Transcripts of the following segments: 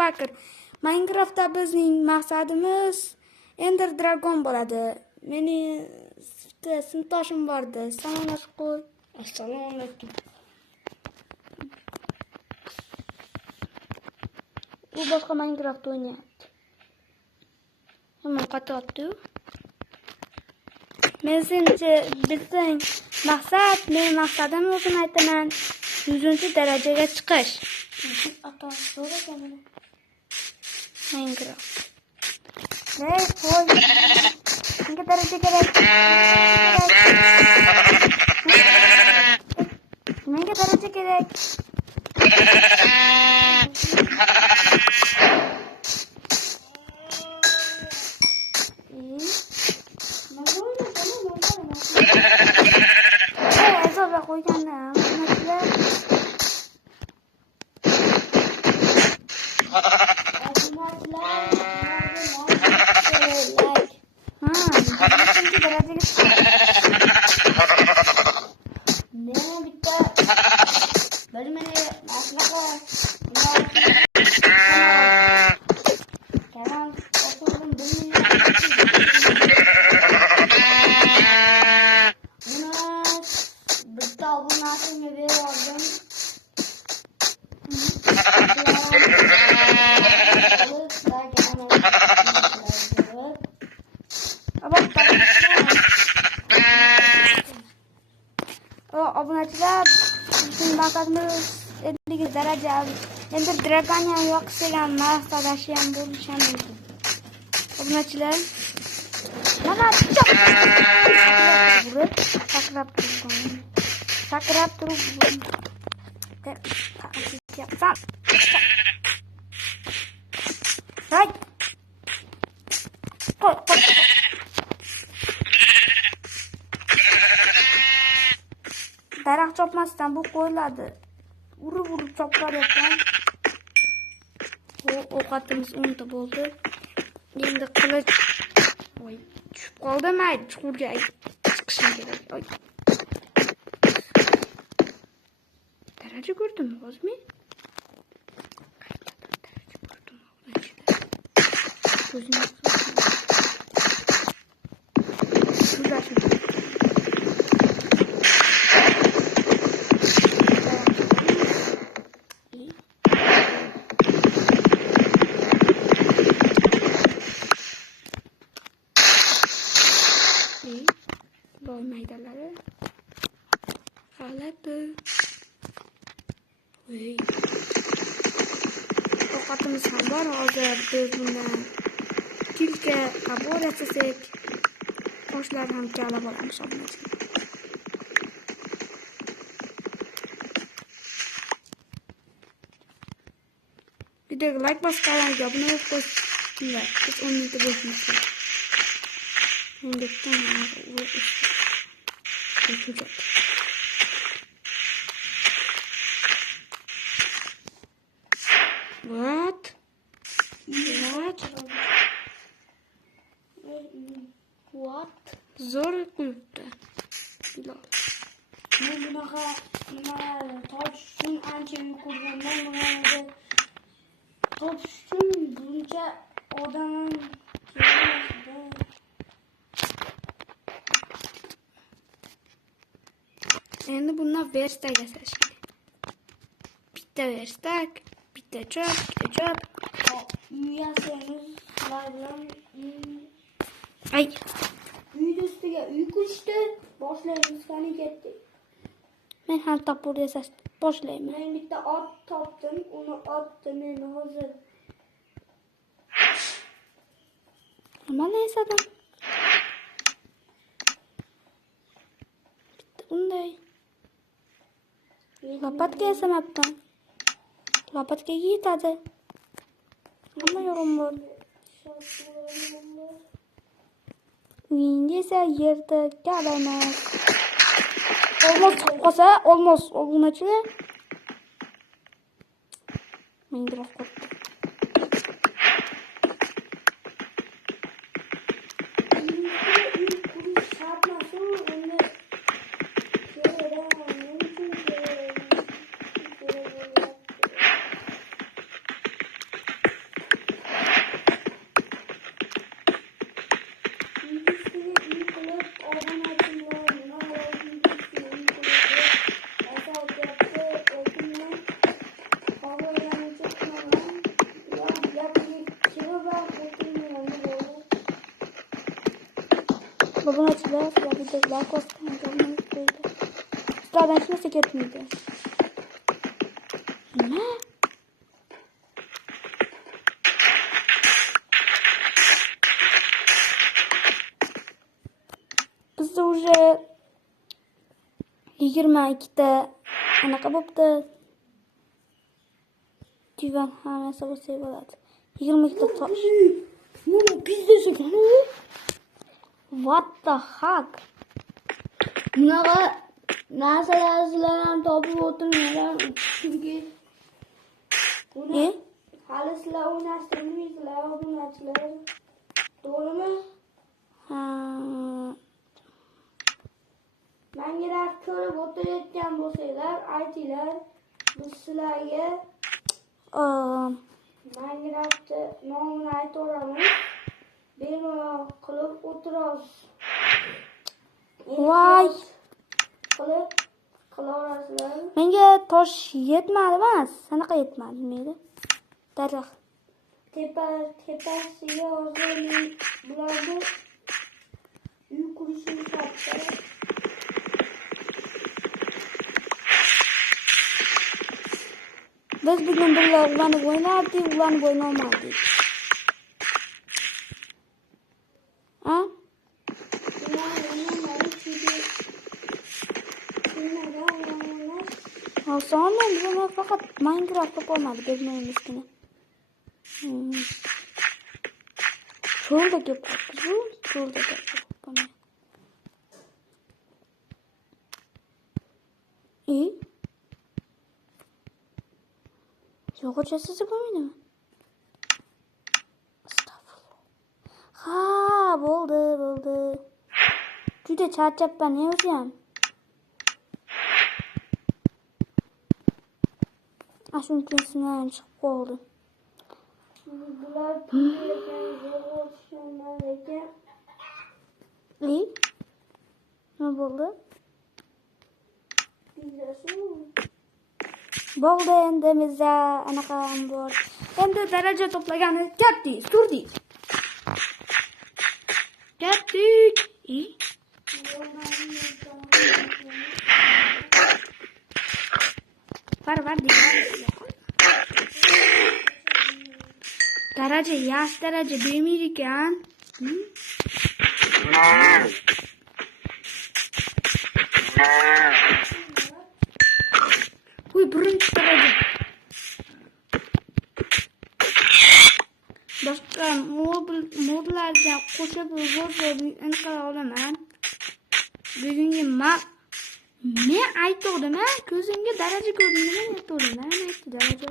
Bakır. Minecraft'ta bizning maqsadimiz Ender Dragon bo'ladi. Meni sinfdoshim bordi. Salomlashib qo'y. Assalomu alaykum. U boshqa Minecraft o'ynayapti. Hemen qatyapti. Bizning maqsad, mening maqsadim o'zim aytaman. 100-darajaga chiqish. Minecraft. Qo'y. Menga daraja kerak. Menga daraja kerak. Zo'rga qo'ygandim. Obunachilar, bizning maqsadimiz 50 daraja. Endi Dragon ham yo'qsigan maqsadashi ham bo'lishi mumkin. Obunachilar, mana sakrab turib Right. Daraxt chopmasdan bu qo'yiladi. Urib choplar ekan. Ovqatimiz 10 ta bo'ldi. Endi qilich. Voy, tushib qoldim, mayli, chuqurga chiqishim kerak. Voy. Daraja ko'rdimmi, o'zmi? Ko'zim boy maydalari g'alati. Ovqatimiz ham bor. Hozir biz bundan tilka qabul etsak, qo'shlar ham kalab olamiz. Videoga like bosib, kanalga obuna bo'linglar. Biz 10 mingta bo'lishimiz kerak. What? Zo'r qilibdi. Men bunaqa tortishni ancha ko'rganman. Bunaqa tortishni buncha odam kelmasdi. Endi bundan verstak yasash kerak. Bitta verstak, bitta chop. Uy yasangiz bilan ay, uy ustiga uy qurishdi. Boshlaymiz, qani ketdik. Men ham topur yasash boshlayman. Men bitta ot topdim, uni otdim men hozir. Nima yasadim? Bitta unday. Lopatka yasamabman. Lopatga yetadi. Hamma yo'g'im bor. Uyingiz esa yerda kalamas. Olmos qolsa, olmos obunachilar. Minecraft qotdi. obunachilar, sizlarga videolar ko'rsatmaydi. Sizlardan hech narsa ketmaydi. Nima? Bizda уже 22 ta anaqa bo'pti. Divan hammasi bo'lsa bo'ladi. 22 ta tosh. Nima biznes ekan u? What the fuck? Bunaqa narsalar sizlar ham topib o'tirmanglar. Chunki buni hali sizlar o'ynashni bilmaysizlar, obunachilar. To'g'rimi? Ha. Menga ko'rib o'tirayotgan bo'lsanglar, aytinglar. Biz sizlarga Minecraft'ni nomini aytaveramiz. Bemalol qilib o'tirasiz. Voy. Qilib qilaverasizlar. Menga tosh yetmadi emas. Sanaqa yetmadi menga. Daraxt. Tepasiga hozir bularni uy qurishni shart. Biz bugun birga ulanib o'ynardik, ulanib o'ynolmadik. Ha? Osonmi? Biz faqat Minecraft topolmadik o'zimizgina. Sho'rda kelib qolibdi. Sho'rda kelib qolibdi. Yo'q, o'chasiz bo'lmaydimi? Astagfirullah. Ha, bo'ldi. Juda charchabman o'zi ham. Ashuncha sinam chiqib qoldi. Bular nima bo'ldi? Bo'ldi endi bizda anaqa ham bor. Endi daraja to'plagani ketdik, turdik. Ketdik. Parvardik. Daraja, yaxshi daraja bermaydi ekan. Uy, birinchi daraja. Boshqa modlarga qo'shib anaqa olaman. Bugungi men aytdim, ko'zimga daraja ko'rdim, nima aytdim? Men aytdim daraja.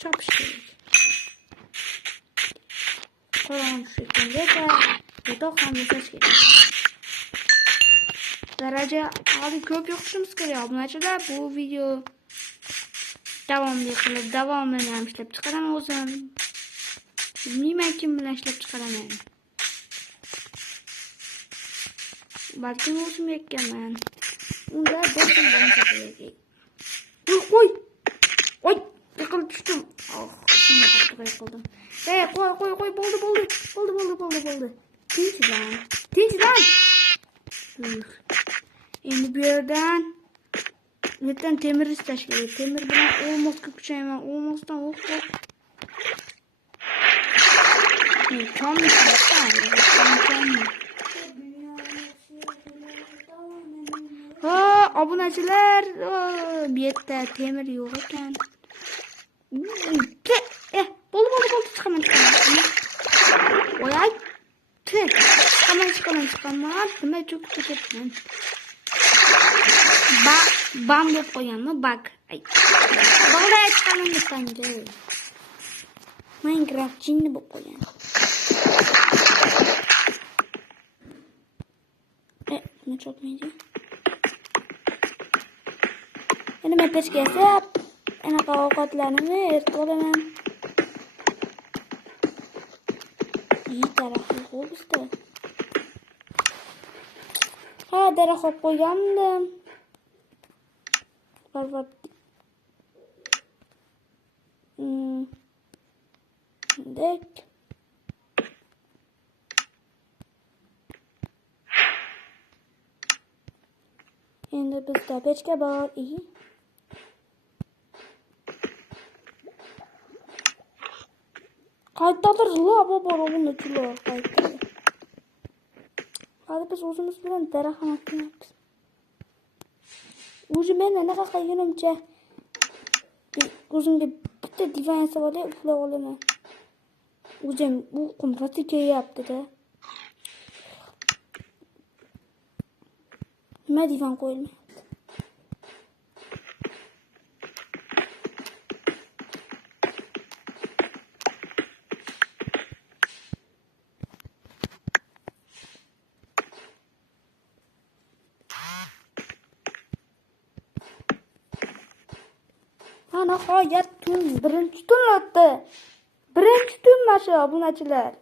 Chopish kerak. Qo'ying shu ekan, yotoq ham yasash kerak. Daraja hali ko'p yo'qishimiz kerak. Obunachilar, bu video davomini ham ishlab chiqaraman o'zim. Bilmayman kim bilan ishlab chiqaraman. Balki o'zim yakkanman. Unda do'stim bo'lsa kerak. Qo'y. Yiqilib tushdim. Shunga qattiq yiqildim. Qo'y, bo'ldi. Tinchlan. Endi bu yerdan temir istash kerak. Temir bilan olmosga kuchayman. Olmosdan o'q. Obunachilar, bu yerda temir yo'q ekan. Bo'ldi, chiqaman. Voy, chiqaman. Nima cho'kib ketibman. Bam deb qo'yganmi? Bak. Bo'ldi, chiqaman depandi. Minecraft jinni bo'lib qo'ygan. Nima chopmaydi? Endi men pechga yasab, anaqa ovqatlarni eritib olaman. Daraxt yo'q bizda. Ha, daraxt olib qo'ygandim. Parvardik. Dek. Endi bizda pechka bor. Qaytadir lava bor o'g'limni chular qaytadir. Hadi biz o'zimiz bilan daraxtni qilamiz. O'zi men anaqa qilganimcha o'zimga bitta divan yasab olay, uxlab olaman. O'zim bu qumrati kelyapti-da. Nima divan qo'yilmayapti? Nihoyat tun, birinchi tun o'tdi. Birinchi tun mana obunachilar.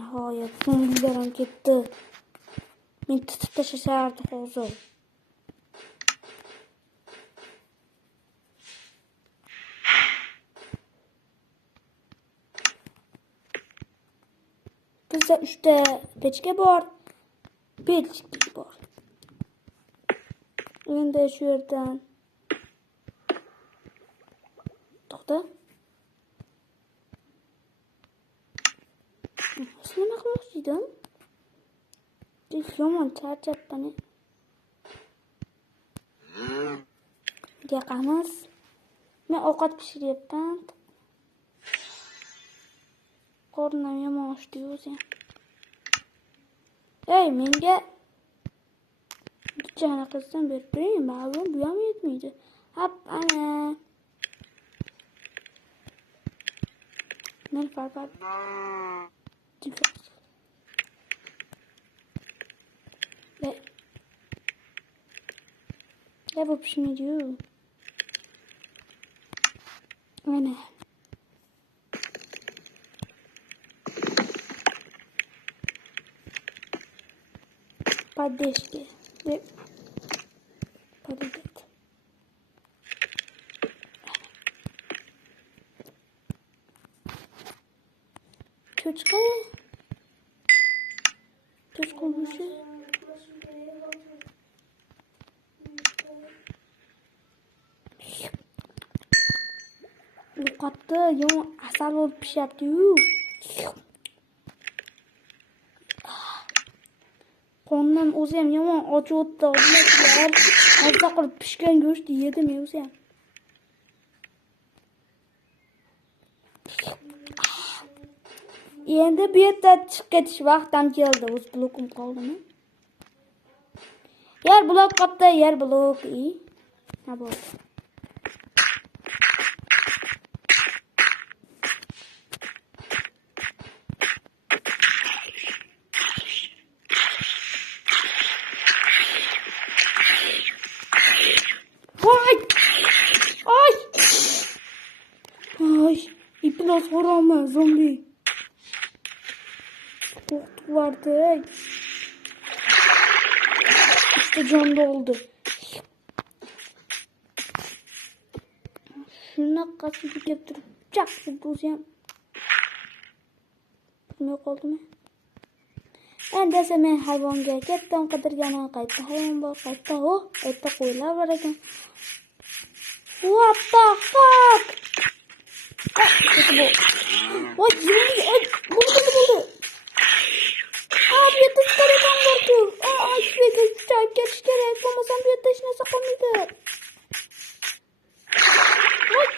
Nihoyat zombilarim ketdi. Men tutib tashlashardi hozir. Bizda 3 ta pechka bor. Pechka bor. Endi shu yerdan to'xta. Nima qilmoqchi edim? Yomon charchabman. Yaqamiz. Men ovqat pishiryapman. Qornim yomon ochdi o'zi. Ey, menga jana qilsam berib bering, ma'lum bu ham yetmaydi. Hop, ana. Men farfar. Ya bu pişmiyor. Ana. Поддержки. Подойдет. Чучка. Чучка выше. Yo'qotdi, yomon asal bo'lib pishyapti-yu. Qornim o'zi ham yomon ochib o'tdi. Mazza qilib pishgan go'sht yedim o'zi ham. Endi bu yerda chiqib ketish vaqtim keldi. O'z blokim qoldimi? Yer blok qopda, yer blok. Ha bo'ldi. Ay, iplos horama zombi. Korktulardı. İşte can oldu. Şuna kasıp getirip çak bulacağım. Ne oldu mu? Ben de hemen hayvan gerçekten qadirgani qayta hayvan bor, qayta o, ayta qo'ylar bor ekan. What the fuck? Voy, buldu. Abi yetiş karadan vardı. Ay, şuraya çayıp geçiş gerek. Olmasam bir yetiş nasıl komiydi? Ay.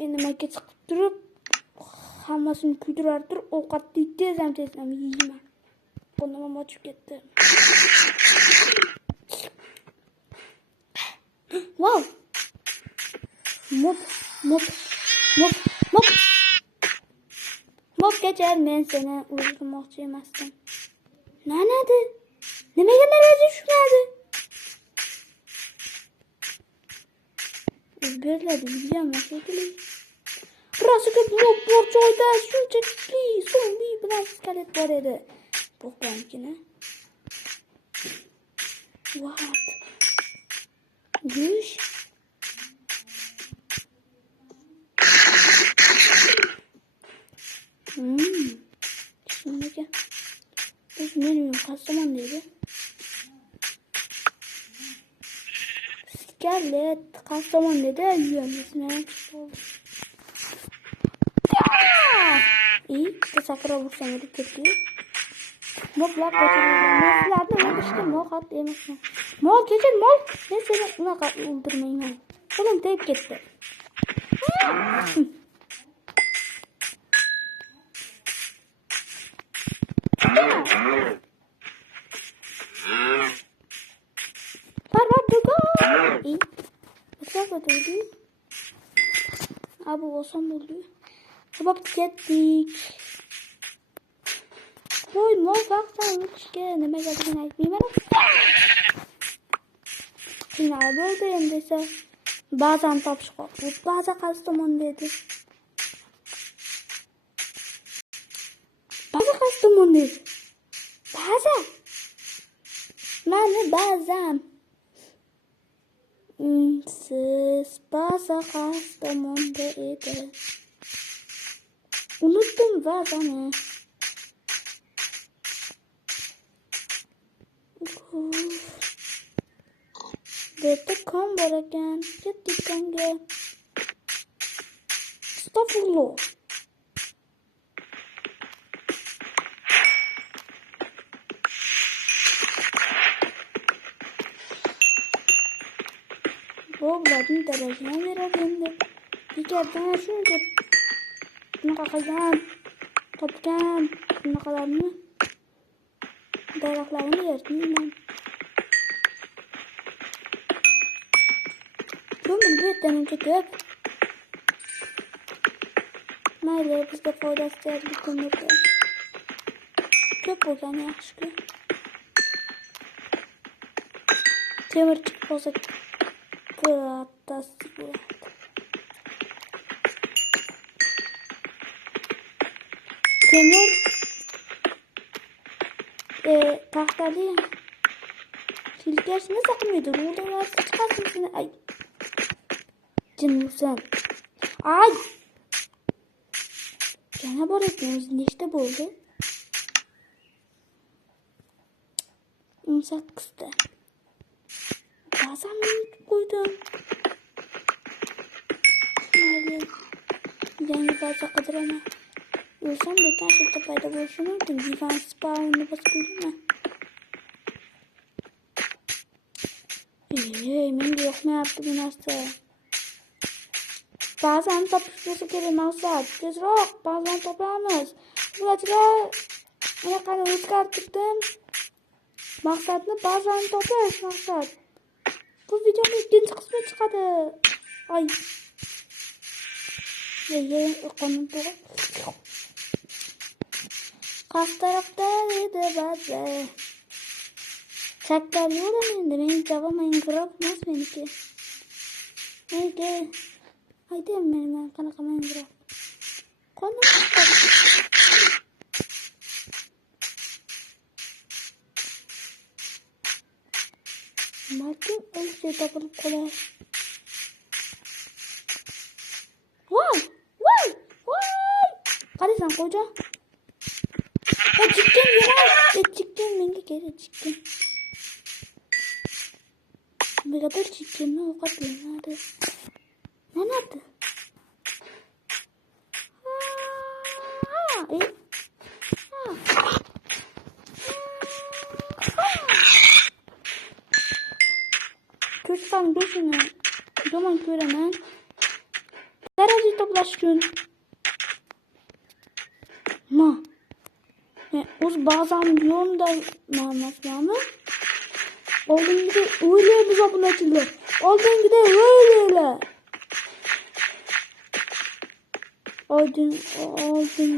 Endi makka chiqib turib, hammasini kuydirar turib, ovqatni tezam yeyman. Qo'lim ochib ketdi. Wow! Mop geçer, men seni o'ldirmoqchi emasdim. Nanadi? Nimaga narazi tushmadi? Beriladi, bilganman shekilli. Rasiga blok bor joyda shunchaki zombi bilan iskelet bor edi. Bo'g'ankina. What? Yüz. Şimdiki. Biz ne bileyim Kastamonu neydi? Scarlet Kastamonu dedi. Yiyorum. İyi. Sakura vursam öyle kötü. Moblar kaçırıyor. Moblar da işte mol kat yemesin. Mol geçin mol. Ne seni ona kat öldürmeyin. Oğlum teyip gitti. Var dugo. İyi. Güzel kötüydü. Abi olsam oluyor. Sabah gittik. Boy mol baksan hiç neme geldiğini ayıkmayayım. Şimdi buradayım dese. Bazen top çıkıyor. Bazen Kastamonu dedi. Bazen Kastamonu dedi. Bazen. Yani bazen. Siz bazen Kastamonu dedi. Unuttum bazen. Dedi come back again. Gittik kanka. Estağfurullah. Bu buladın derecene verelim. Bir kerden şöyle ne kakacağım. Topacağım. Ne kadarını. Bayraklarını yerdim ben. Kömür götten önce köp. Mayli bizde faydası değerli kömürde. Köp olsan yaxşı ki. Temir çıkmasa kıratası bu. Temir tahta değil. Filtresine sakmıyordu. Oradan varsa çıkarsın seni. Ay. Canım sen. Ay. Cana bor etmiyoruz. Neşte boldu. İmsak kıstı. Bazen mi koydum? Hadi. Yangi bazen kadar ama. Ölsem de gerçekten payda boşunurdum. Divan spawn'ını basıp koydum ben de yok ne yaptı bu nasıl? Bazen tapışması gereği maksat. Göz yok. Bazen toprağımız. Bulacılar ayakkabını ıskarttırdım. Maksatını bazen toplarız maksat. Bu videonun ikinci kısmı çıkadı. Ay. Ye konum bu. Kas taraftaydı bazı. Çaklar yola mıydı? Benim cevabım Minecraft nasıl benimki? Neydi? Haydi benim kanaka Minecraft. Konum Martin ölçüye takılıp kolay. Vay! Vay! Vay! Hadi sen koca. Çıktım ya. Çıktım beni geri çıktım. Ne kadar çıktım ne o kadar nerede? Ne nerede? Ha, iyi. Köşkten gözünü zaman göremem. Derece toplaştın. Ma. Uz bazen diyorum da mı? Olduğun gibi öyle bir zapın açıldı. Olduğun gibi öyle. Olduğun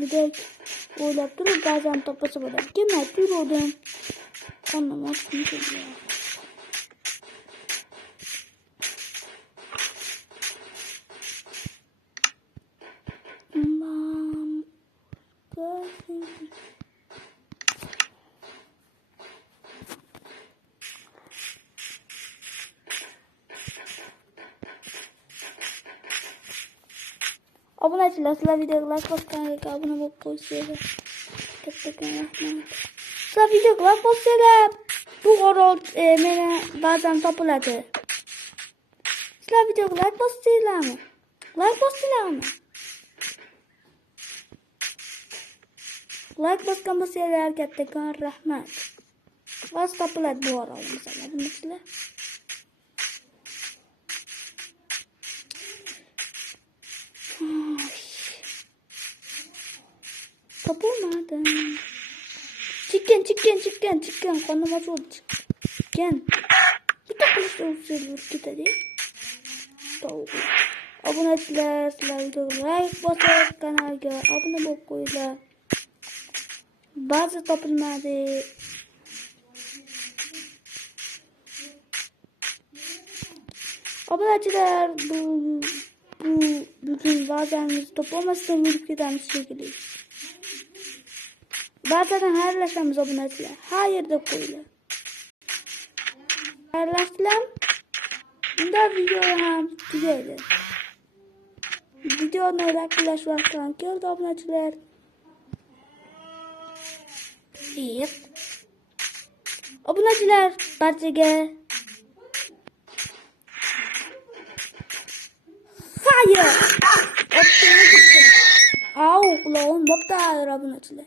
gibi öyle durup bazen topası böyle. Kime duruyordum. Anlamazsın ki ya. Obunachilar, sizlar videoga like bosganlarga obuna bo'lib qo'ysanglar. Kattakon rahmat. Sizlar videoga like bossanglar, bu orol meni ba'zan topiladi. Sizlar videoga like bossanglarmi? Like bossanglarmi? Like bosgan bo'lsanglar kattakon rahmat. Vaz topiladi bu orol masalan, bunachilar. Topulmadım. Chicken. Konuma oldu. Chicken. Bir takılış olsun gitadi. Tavuk. Obunachilar, sizlar videoga like bosib, kanalga obuna bo'lib qo'yinglar. Ba'zi topilmadi. Obunachilar, bugün ba'zanimiz topolmasdan yurib ketamiz shekilli. Ba'zan xayrlashamiz obunachilar. Xayr deb qo'yinglar. Xayrlashdilar. Bunda video ham tugaydi. Videoni yakunlash vaqti ham keldi obunachilar. Obunachilar barchaga hayır. Au, kulağım bak da obunachilar.